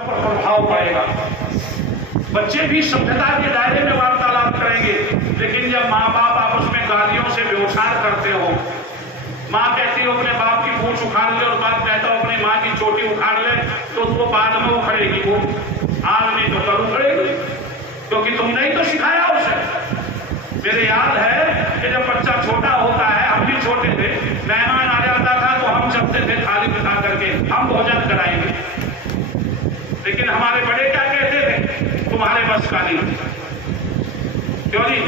पर प्रभाव पड़ेगा। बच्चे भी सभ्यता के दायरे में वार्तालाप करेंगे, लेकिन जब माँ बाप आपस में गालियों से व्यवसाय करते हो, माँ कहती हो अपने बाप की पूंछ उखाड़ ले और बाप कहता हो अपनी माँ की चोटी उखाड़ ले, तो वो बाद में उखड़ेगी, वो आज नहीं तो कल उखड़ेगी, क्योंकि तुमने ही तो सिखाया उसे। मेरे याद है कि जब बच्चा छोटा होता है, हम भी छोटे थे, मेहमान आ जाता था तो हम चलते थे थाली बिठा करके हम भोजन कराएंगे, लेकिन हमारे बड़े क्या कहते थे, तुम्हारे बस का नहीं। क्यों नहीं?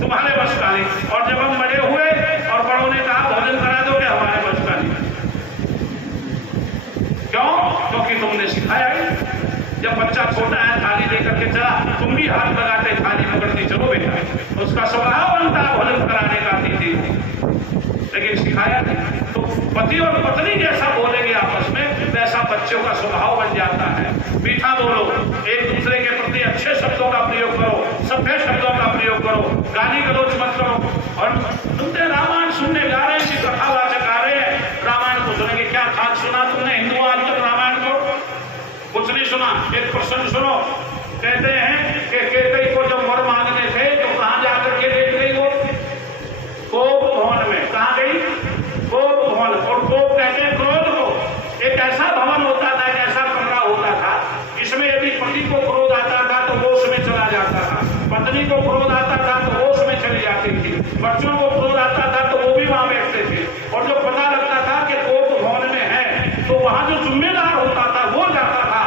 तुम्हारे बस का नहीं। और जब हम बड़े हुए और बड़ों ने कहा भोजन करा दोगे, हमारे बस का नहीं। क्यों? क्योंकि तुमने सिखाया ही। जब बच्चा छोटा है थाली लेकर के चला, तुम भी हाथ लगाते थाली पकड़ती, चलो बेटा, उसका स्वभाव बनता भोजन कराने का अतिथि, लेकिन सिखाया नहीं। तो पति और पत्नी जैसा बोलेंगे आपस में, वैसा बच्चों का स्वभाव बन जाता है। मीठा बोलो, एक दूसरे के प्रति अच्छे शब्दों का प्रयोग करो, सभ्य शब्दों का प्रयोग करो, गाली गलौज मत करो। और तुमने रामायण सुनने जा रहे हैं, कथावाचक आ रहे हैं, रामायण को सुनेंगे। क्या खास सुना तुमने हिंदू आज तक रामायण को? कुछ नहीं सुना। एक प्रसंग सुनो, कहते हैं कि कैकेयी को जब वर मांगने थे तो कहां जाकर के देख गई वो? कोप भवन में। कहां गई? कोप भवन। और कोप कहते हैं क्रोध को। एक ऐसा भवन होता था, एक ऐसा कमरा होता था, इसमें यदि पति को क्रोध आता था तो वो उसमें चला जाता था, पत्नी को क्रोध आता था तो वो उसमें चली जाती थी, बच्चों को क्रोध आता था तो वो भी वहां बैठते थे। और जब पता लगता था कि कोप भवन में है, तो वहां जो जिम्मेदार होता था वो जाता था,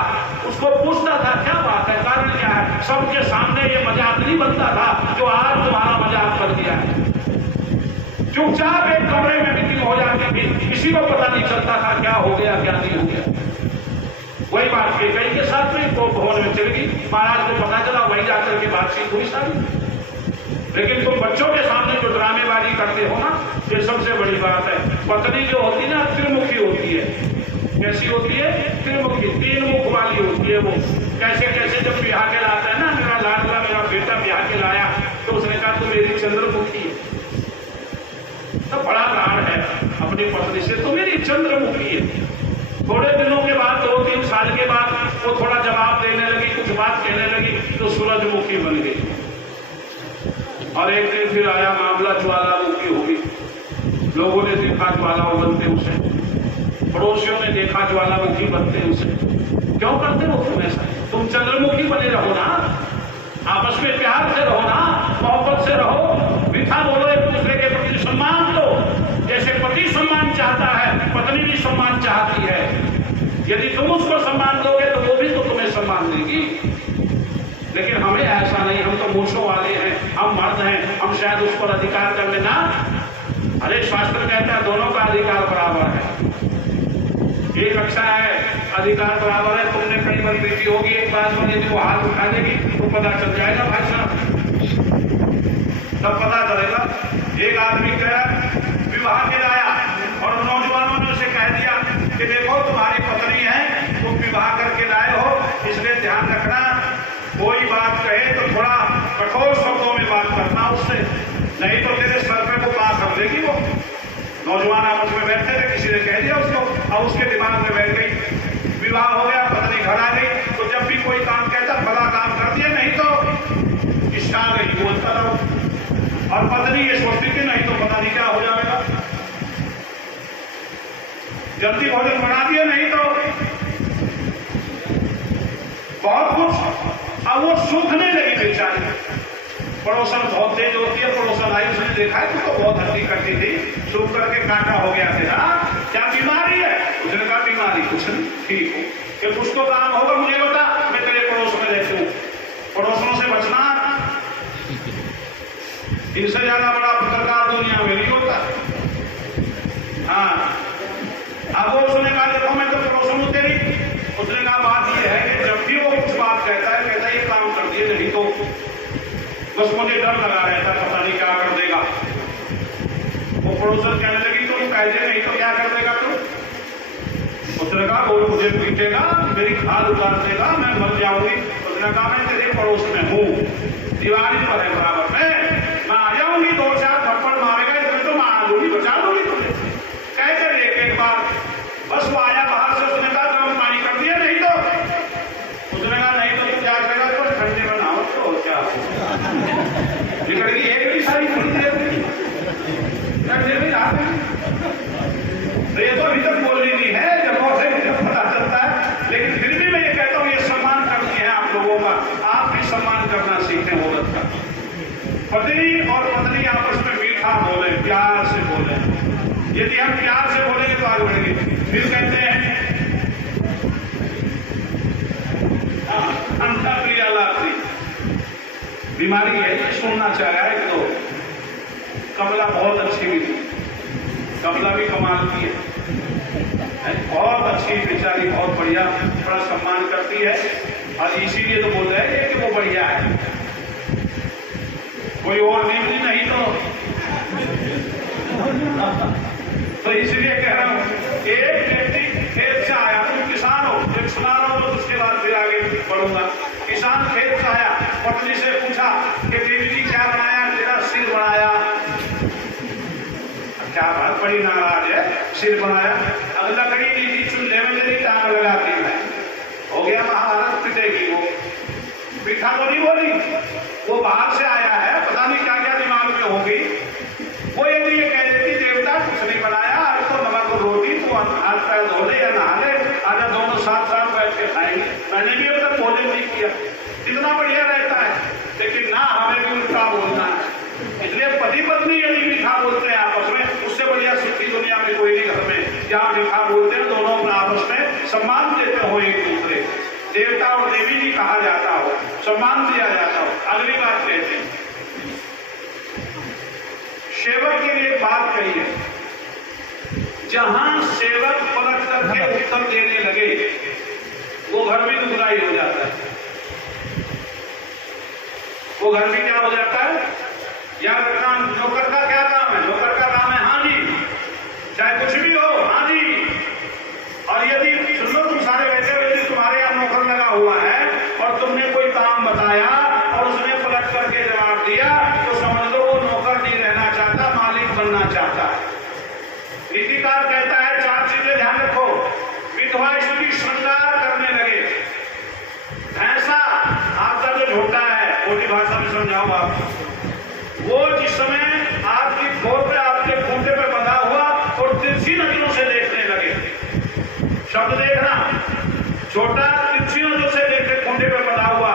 उसको पूछता था क्या बात है, कारण क्या है। सबके सामने ये मजाक नहीं बनता था जो आज तुम्हारा मजाक बन गया है। चुपचाप एक कमरे में मीटिंग हो जाती थी, किसी को पता नहीं चलता था क्या हो गया क्या नहीं हो गया। वही बात कैकेयी के साथ में कोप भवन में चल गई, महाराज को पता चला, वही जाकर के बातचीत हुई सारी। लेकिन तुम बच्चों के सामने जो ड्रामेबाजी करते हो ना, ये सबसे बड़ी बात है। पत्नी जो होती है ना, त्रिमुखी होती है। कैसी होती है? त्रिमुखी, तीन मुख वाली होती है वो। कैसे कैसे जब ब्याह के लाता है ना, मेरा लाडला मेरा बेटा ब्याह के लाया, तो उसने कहा तू मेरी चंद्रमुखी है। तो बड़ा लाड है अपनी पत्नी से, तो मेरी चंद्रमुखी है। थोड़े दिनों के बाद, 2-3 साल के बाद वो थोड़ा जवाब देने लगी, कुछ बात कहने लगी, तो सूरजमुखी बन गई। और एक दिन फिर आया मामला, ज्वालामुखी हो गई। लोगों ने देखा ज्वालाओं बनते उसे, पड़ोसियों ने देखा ज्वालामुखी बनते उसे। क्यों करते हो तुम ऐसा? तुम चंद्रमुखी बने रहो ना, आपस में प्यार से रहो ना, मोहब्बत से रहो, मीठा बोलो, एक दूसरे के प्रति सम्मान दो। जैसे पति सम्मान चाहता है, पत्नी भी सम्मान चाहती है। यदि तुम उसको सम्मान दोगे तो वो भी तो तुम्हें सम्मान देगी। लेकिन हमें ऐसा नहीं, हम तो मूछों वाले हैं, हम मर्द हैं, हम शायद उस पर अधिकार कर लेना। अरे शास्त्र कहता है दोनों का अधिकार बराबर है। एक अच्छा है, अधिकार बराबर है। तुमने कई बार बेटी होगी, एक बात पर यदि वो हाथ उठा देगी तो पता चल जाएगा भाई साहब, तब पता चलेगा। एक आदमी गया विवाह के लाया और नौजवानों ने उसे कह दिया कि देखो तुम्हारी पत्नी है, तुम विवाह करके लाए हो, इसलिए ध्यान रखना, कोई बात कहे तो थोड़ा कठोर शब्दों में बात करना उससे, नहीं तो तेरे सर पे वो बात कर देगी। वो नौजवान आपस में बैठे थे, किसी ने कह दिया उसको, और उसके दिमाग में बैठ गई। विवाह हो गया, पत्नी घर आ गई, तो जब भी कोई काम कहता भला काम कर दिया, नहीं तो इच्छा गई बोलता रहो। और पत्नी ये सोचती थी नहीं तो पता नहीं क्या हो जाएगा, जल्दी भोजन बना दिया, नहीं तो बहुत कुछ। अब वो सूखने लगी बेचारी। पड़ोसन बहुत तेज होती है, पड़ोसन आई, उसने देखा है तो बहुत हल्दी करती थी, सूख करके कांटा हो गया तेरा, क्या बीमारी है? उसने कहा बीमारी कुछ नहीं, ठीक हो, कि कुछ तो काम होगा, मुझे बता, मैं तेरे पड़ोस में रहती हूँ। पड़ोसों से बचना, इनसे ज्यादा बड़ा पत्रकार दुनिया में नहीं होता। हाँ, अब वो उसने कहा देखो मैं तो पड़ोसन हूँ तेरी। उसने कहा बात यह है कि जब भी वो कुछ बात कहता है ये काम कर दिए, नहीं तो बस मुझे डर लगा रहता, पता नहीं क्या कर देगा। वो पड़ोसन कहने लगी तुम कह दे, नहीं तो क्या कर देगा तू? उसने कहा वो मुझे पीटेगा, मेरी खाल उतार देगा, मैं मर जाऊंगी। उसने कहा मैं तेरे पड़ोस में हूँ, दीवारी पर है बराबर में, मैं आ जाऊंगी, 2-4 थप्पड़ मारेगा, इसमें तो मैं आ लूंगी, बचा लूंगी तुम्हें। कहकर एक बार बस वो आया बाहर से, उसने कहा गर्म पानी कर दिया, नहीं तो पति और पत्नी आपस में मीठा बोले, प्यार से बोले। यदि हम प्यार से बोलेंगे तो आगे बढ़ेंगे। फिर कहते हैं अंधा प्रिया लाती बीमारी है, ये सुनना चाह रहा है कि तो कमला बहुत अच्छी भी थी, कमला भी कमाल की है, बहुत अच्छी बेचारी, बहुत बढ़िया, बड़ा सम्मान करती है और इसीलिए तो बोल रहे हैं कि वो बढ़िया है, कोई और नियम नहीं तो इसलिए कह रहा हूं, एक व्यक्ति खेत से आया, तुम किसान हो, जब सुना रहा हूं तो उसके बाद फिर आगे बढ़ूंगा। किसान खेत से आया, पत्नी से पूछा कि बीवी जी क्या बनाया, तेरा सिर बनाया। क्या बात, बड़ी नाराज है, सिर बनाया, अगला लकड़ी दी थी चूल्हे में, मेरी टांग लगाती है, हो गया महाभारत, पिटेगी वो। पीठा तो नहीं बोली, वो बाहर से आया है, पता नहीं क्या क्या दिमाग में होगी। वो यदि ये कह देती देवता कुछ नहीं बनाया, आज तो नमक रोटी, तो हाथ पैर धो ले या नहा ले, आजा दोनों साथ साथ बैठ के खाएंगे, मैंने भी अब तक भोजन नहीं किया, कितना बढ़िया रहता है। लेकिन ना, हमें भी उल्टा बोलना है। इसलिए पति पत्नी यदि मीठा बोलते हैं आपस में, उससे बढ़िया सुखी दुनिया में कोई नहीं। घर में क्या मीठा बोलते हैं, दोनों अपना आपस में सम्मान देते हो एक दूसरे, देवता और देवी जी कहा जाता हो, सम्मान दिया जाता हो। अगली बात कहते हैं, सेवक के लिए बात कही है, जहां सेवक पलट करके उत्तर देने लगे वो घर भी दुखदाई हो जाता है, वो घर भी क्या हो जाता है। याद रखना, नौकर का क्या काम है, नौकर का काम है हाँ जी, चाहे कुछ भी हो हाँ जी। और यदि सुन लो, तुम सारे बैठे हुए, यदि तुम्हारे यहाँ नौकर लगा हुआ है और तुमने कोई काम बताया और उसने पलट करके जवाब दिया, तो समझ लो वो नौकर नहीं रहना चाहता, मालिक बनना चाहता है। नीतिकार कहता है 4 चीजें ध्यान रखो। विधवा स्त्री श्रृंगार करने लगे, भैंसा आपका जो झोटा है, मोटी भाषा में समझाओ आप, वो जिस समय आपकी खोर पे, आपके खूंटे पे बंधा हुआ और तिरछी नजरों से देखने लगे, शब्द देखना, छोटा तिरछी नजरों से देखे, खूंटे पे बंधा हुआ,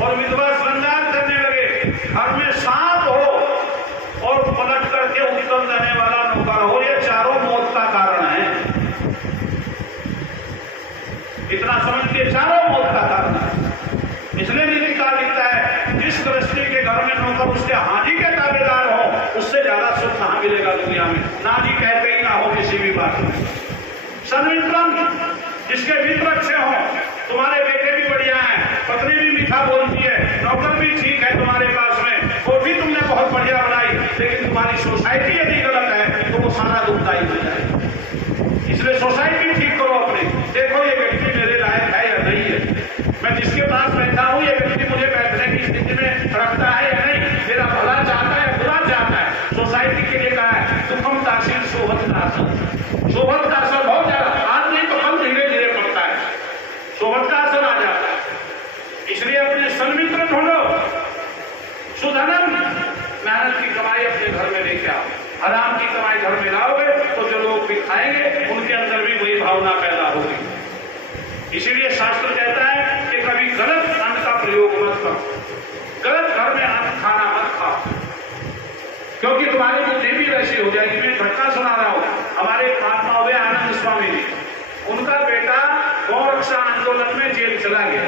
और विधवा श्रृंगार करने लगे, घर में सांप हो और पलट करके उत्तर देने वाला नौकर हो, ये चारों मौत का कारण है। इतना समझ के चारों मौत का कारण है। इसलिए नीतिकार लिखता है, जिस गृहस्थी के घर में नौकर उसके हाजी के ताबेदार हो, उससे ज्यादा सुख कहां मिलेगा दुनिया में। ना जी कहते ही ना हो किसी भी बात में। सन्मित्रम, जिसके मित्र अच्छे हो, तुम्हारे बेटे भी बढ़िया हैं, पत्नी भी मीठा बोलती है, नौकर भी ठीक है तुम्हारे पास में, वो भी तुमने बहुत बढ़िया बनाई, लेकिन तुम्हारी सोसाइटी यदि गलत है तो वो सारा दुखदाई हो जाए। इसलिए सोसाइटी ठीक करो अपनी, देखो ये व्यक्ति मेरे लायक है या नहीं है, मैं जिसके पास बैठा हूं ये व्यक्ति मुझे बैठने की स्थिति में रखता है या नहीं, मेरा भला चाहता है या बुरा चाहता है। सोसाइटी के लिए कहा है दुखम तासीर शोभत का असर, शोभत का असर बहुत ज्यादा, आज नहीं तो कल धीरे धीरे पड़ता है, शोभत का असर आ जाता है। इसलिए अपने सन्मित्र ढूंढो, सुधनम, मेहनत की कमाई अपने घर में लेके आओ, हराम की कमाई घर में लाओगे तो जो लोग भी खाएंगे उनके अंदर भी वही भावना पैदा होगी। इसीलिए शास्त्र कहता है कि कभी गलत अन्न का प्रयोग मत करो, गलत घर में अन्न खाना मत खाओ, क्योंकि तुम्हारी बुद्धि भी वैसी हो जाएगी। मैं घटना सुना रहा हूं, हमारे महात्मा हुए आनंद स्वामी जी, उनका बेटा गौ रक्षा आंदोलन में जेल चला गया,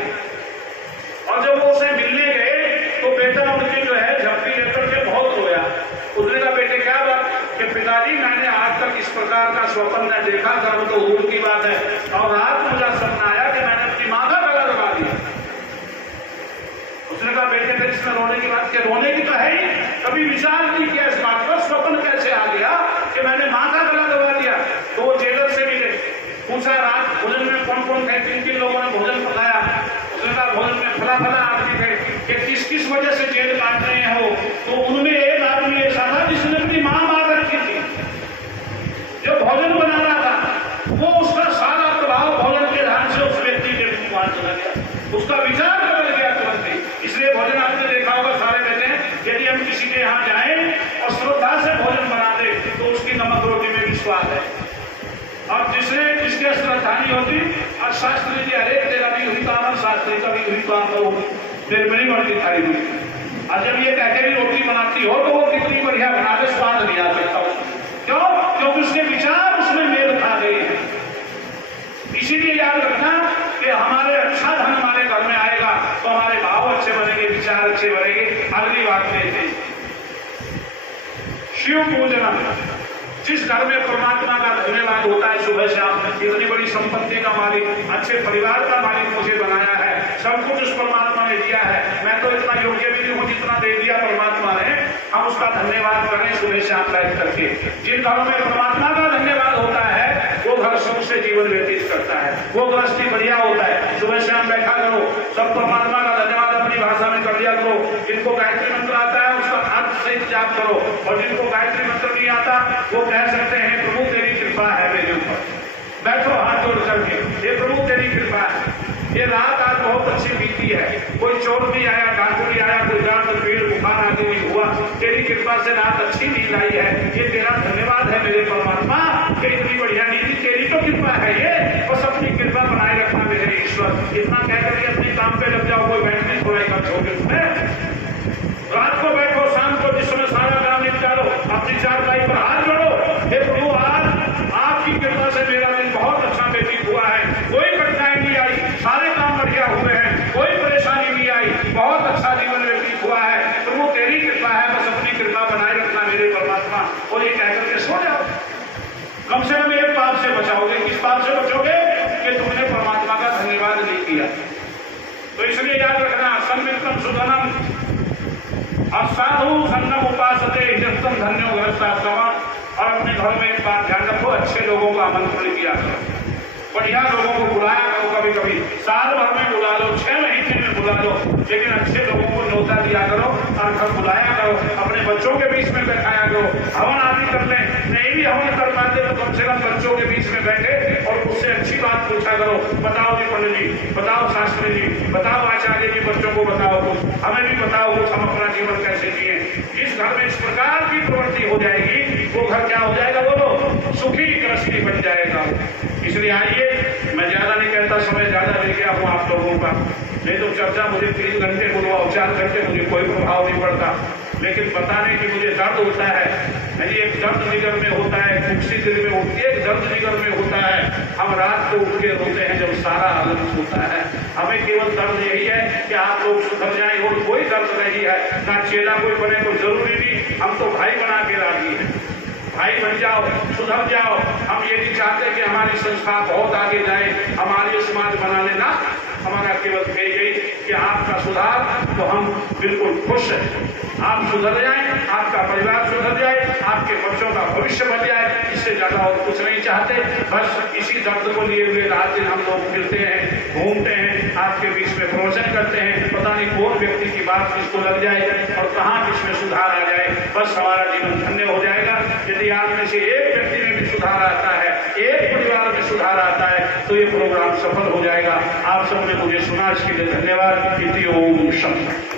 और जब वो उसे मिलने गए तो बेटा उनकी जो है झपकी लेकर के बहुत रोया। उसने कहा बेटे क्या बात, कि पिताजी मैंने आज तक इस प्रकार का स्वप्न न देखा, कर्म तो दूर की बात है, और रात मुझे सपना आया कि मैंने अपनी मां का गला दबा दिया। उसने कहा बेटे फिर इसमें रोने की बात, क्या रोने की तो है ही, कभी विचार नहीं किया इस बात पर, स्वप्न कैसे आ गया कि मैंने मां का गला दबा दिया। तो वो जेलर से मिले, पूछा रात भोजन में कौन कौन थे, किन किन लोगों ने भोजन पकाया। उसने कहा भोजन में फला फला आदमी थे, कि किस किस वजह से जेल काट रहे हो। तो उनमें एक आदमी ऐसा था जिसने अपनी मां मार रखी थी, जो भोजन बना रहा था, वो उसका सारा प्रभाव भोजन के ध्यान से उस व्यक्ति के वहां चला गया, उसका विचार बदल गया तुरंत ही। इसलिए भोजन आपने देखा होगा, सारे कहते हैं यदि हम किसी के यहाँ जाएं और श्रद्धा से भोजन बनाते तो उसकी नमक रोटी में भी स्वाद है, और जिसके श्रद्धा नहीं होती, आज शास्त्री जी अरे तेरा भी हुई काम, शास्त्री का भी हुई काम, तो निर्मली बढ़ती थारी हुई। और जब ये कहते भी रोटी बनाती हो तो वो कितनी बढ़िया बना के स्वाद नहीं आ सकता। क्यों? क्योंकि उसके विचार उसमें मेल खा गए हैं। इसीलिए याद रखना कि हमारे अच्छा धन हमारे घर में आएगा तो हमारे भाव अच्छे बनेंगे, विचार अच्छे बनेंगे। अगली बात लेते शिव पूजन। जिस घर में परमात्मा का धन्यवाद होता है सुबह शाम, इतनी बड़ी संपत्ति का मालिक, अच्छे परिवार का मालिक मुझे बनाया है, सब कुछ उस परमात्मा ने दिया है, मैं तो इतना योग्य भी नहीं हूँ जितना दे दिया परमात्मा ने, हम उसका धन्यवाद करें सुबह शाम बैठ करके। जिन घरों में परमात्मा का धन्यवाद होता है वो घर सुख से जीवन व्यतीत करता है, वो गृहस्थी बढ़िया होता है। सुबह शाम बैठा करो, सब परमात्मा का धन्यवाद अपनी भाषा में कर लिया करो। जिनको गायत्री मंत्र आता है उसका अर्थ से जाप करो, और जिनको गायत्री मंत्र नहीं आता वो कह सकते हैं प्रभु तेरी कृपा है मेरे ऊपर। बैठो हाथ जोड़ करके, ये प्रभु तेरी कृपा है, ये रात आज बहुत अच्छी बीती है, कोई चोर नहीं आया, डाकू नहीं आया, कोई जान पीड़ बुखार आदि नहीं हुआ, तेरी कृपा से रात अच्छी नींद आई है, ये तेरा धन्यवाद है मेरे परमात्मा कि इतनी बढ़िया नींद तेरी तो कृपा है ये, बस अपनी कृपा बनाए रखना मेरे ईश्वर। इतना कहकर के अपने काम पे लग जाओ, कोई बैठने थोड़ा खर्च होगे उसमें। रात को बैठो, शाम को जिस समय सारा काम निपटा लो, अपनी चारपाई पर हाथ जोड़ो, हे प्रभु आज आपकी कृपा से मेरा दिन बहुत अच्छा व्यतीत हुआ है, कोई कठिनाई नहीं आई, सारे काम बढ़िया हुए हैं, कोई परेशानी नहीं आई, बहुत अच्छा जीवन व्यतीत हुआ है, प्रभु तेरी कृपा है, बस अपनी कृपा बनाए रखना मेरे परमात्मा। और ये कहकर के सो जाओ। कम से कम एक पाप से बचाओगे। किस पाप से बचोगे? कि तुमने परमात्मा का धन्यवाद नहीं किया। तो इसलिए याद रखना, सन्मित्रम सुधनम साधु संगम उपासते जस्तम धन्यो गृहस्थाश्रम। और अपने घर में एक बात ध्यान रखो, अच्छे लोगों का आमंत्रण किया करो, बढ़िया लोगों को बुलाया करो। कभी कभी साल भर में बुला लो, 6 महीने में बुला लो, लेकिन अच्छे लोगों को न्योता दिया करो और घर बुलाया करो, अपने बच्चों के बीच में बैठाया करो। हवन आदि कर लें, नहीं भी हवन कर पाते तो कम से कम बच्चों के बीच में बैठे और उससे अच्छी बात पूछा करो। बताओ जी पंडित जी, बताओ शास्त्री जी, बताओ आचार्य जी, बच्चों को बताओ कुछ, हमें भी बताओ कुछ, हम अपना जीवन कैसे जिए। जिस घर में इस प्रकार की प्रवृत्ति हो जाएगी वो घर क्या हो जाएगा? बोलो, सुखी गृहस्थी बन जाएगा। इसलिए आइए, मैं ज्यादा नहीं कहता, समय ज्यादा ले गया हूँ आप लोगों का, नहीं तो चर्चा मुझे 3 घंटे बुलवाओ, 4 घंटे मुझे कोई प्रभाव नहीं पड़ता, लेकिन बताने की मुझे दर्द होता है। नहीं, एक दर्द जिगर में होता है, खुशी दिल में उठती है, एक दर्द जिगर में होता है। हम रात को उठ के रोते हैं जब सारा आनंद होता है। हमें केवल दर्द यही है कि आप लोग सुधर जाए, और कोई दर्द नहीं है। ना चेला कोई बने कोई जरूरी नहीं, हम तो भाई बना के राजी हैं। भाई बन जाओ, सुधर जाओ। हम ये नहीं चाहते कि हमारी संस्था बहुत आगे जाए, हमारी समाज बना लेना। हमारा केवल यही कि आपका सुधार, तो हम बिल्कुल खुश हैं। आप सुधर जाएं, आपका परिवार सुधर जाए, आपके बच्चों का भविष्य बन जाए, इससे ज्यादा और कुछ नहीं चाहते। बस इसी दर्द को लिए हुए रात दिन हम लोग फिरते हैं, घूमते हैं, आपके बीच में प्रवचन करते हैं। पता नहीं कौन व्यक्ति की बात किसको लग जाए और कहाँ किसमें सुधार आ जाए, बस हमारा जीवन धन्य हो जाएगा। यदि आप में से एक व्यक्ति में भी सुधार आता है, एक परिवार में सुधार आता है, तो ये प्रोग्राम सफल हो जाएगा। आप सबने मुझे सुना, इसके लिए धन्यवाद। ओम शंकर।